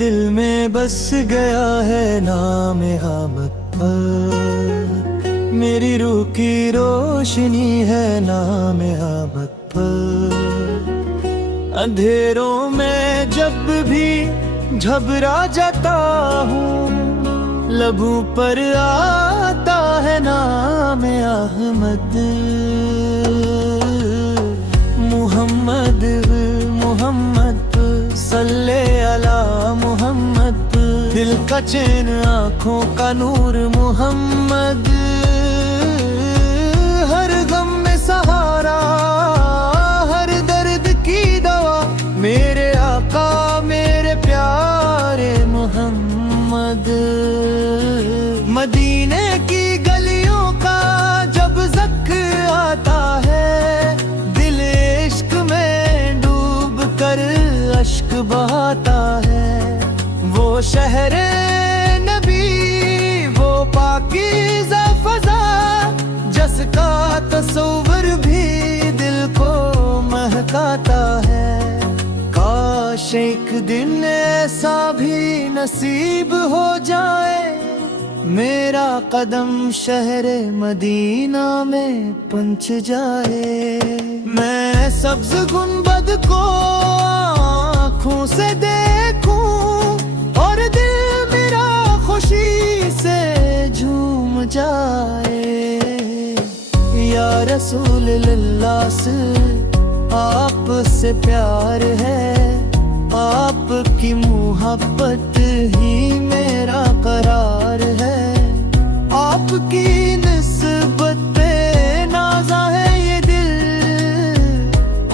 دل میں بس گیا ہے نام احمد پر، میری روح کی روشنی ہے نام احمد پر۔ اندھیروں میں جب بھی گھبرا جاتا ہوں، لبوں پر آتا ہے نام احمد۔ محمد محمد صلی علی محمد، دل کا چین آنکھوں کا نور محمد، ہر غم میں سہارا ہر درد کی دوا، میرے آقا میرے پیارے محمد۔ مدینے کی گلیوں کا جب ذکر آتا ہے، دل عشق میں ڈوب کر اشک بہاتا ہے۔ وہ شہر نبی وہ پاکیزہ فضا، جس کا تصور بھی دل کو مہکاتا ہے۔ کاش ایک دن ایسا بھی نصیب ہو جائے، میرا قدم شہر مدینہ میں پہنچ جائے۔ میں سبز گنبد کو آنکھوں سے دیکھوں، اور دل میرا خوشی سے جھوم جائے۔ یا رسول اللہ سے آپ سے پیار ہے، آپ کی محبت ہی میرا قرار ہے، آپ کی نسبت پہ نازا ہے یہ دل،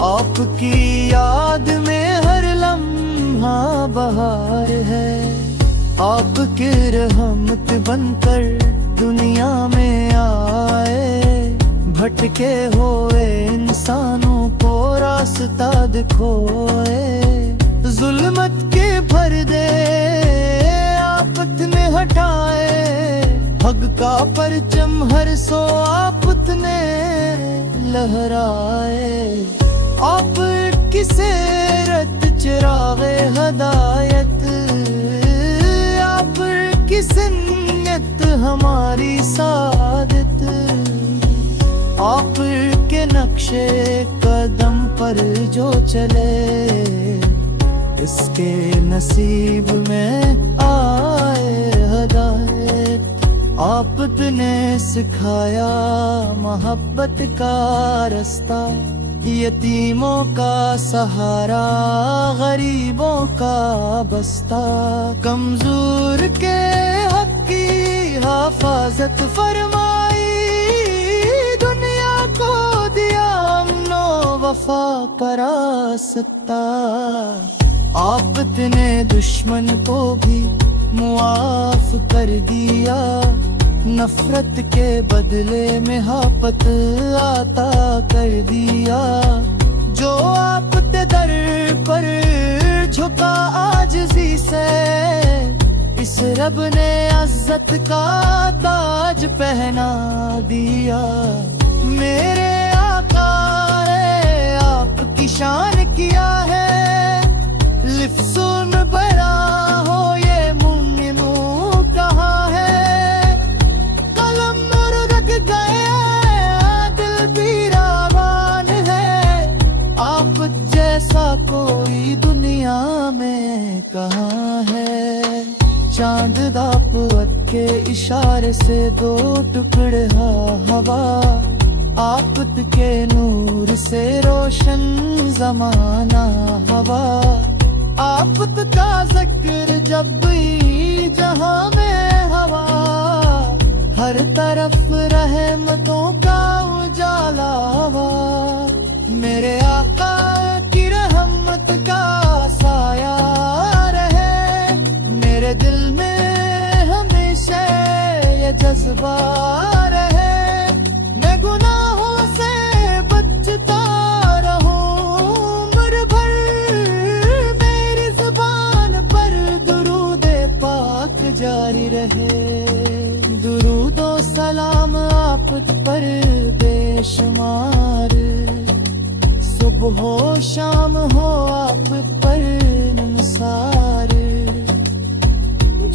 آپ کی یاد میں ہر لمحہ بہار ہے۔ آپ کی رحمت بن کر دنیا میں آئے، بھٹکے ہوئے انسانوں کو راستہ دکھوئے، ظلمت کے پردے آپت نے ہٹائے، حق کا پرچم ہر سو آپت نے لہرائے۔ آپ کی سیرت چراغ ہدایت، آپ کی سنت ہماری سعادت، آپ کے نقشے قدم پر جو چلے، اس کے نصیب میں آئے ہدایت۔ آپ نے سکھایا محبت کا رستہ، یتیموں کا سہارا غریبوں کا بستہ، کمزور کے حق کی حفاظت فرمائی، دنیا کو دیا امن و وفا کا راستہ۔ آپ نے دشمن کو بھی معاف کر دیا، نفرت کے بدلے محبت عطا کر دیا، جو آپ کے در پر جھکا عاجزی سے، اس رب نے عزت کا تاج پہنا دیا۔ میرے آقا نے آپ کی شان کیا ہے، لفظوں میں بڑا ہو یہ ممنوع کہاں ہے، قلم اور رکھ گئے دل بیراوان ہے، آپ جیسا کوئی دنیا میں کہاں ہے۔ چاند داپوت کے اشارے سے دو ٹکڑے ہوا، آپت کے نور سے روشن زمانہ ہوا، آپت کا ذکر جب بھی جہاں میں ہوا، ہر طرف رحمتوں کا اجالا ہوا۔ میرے آقا کی رحمت کا سایہ رہے، میرے دل میں ہمیشہ یہ جذبہ رہے، میں گناہوں سے بچتا رہوں عمر بھر، میری زبان پر درود پاک جاری رہے، درود و سلام آپ پر بے شمار، صبح ہو شام ہو آپ پر نثار۔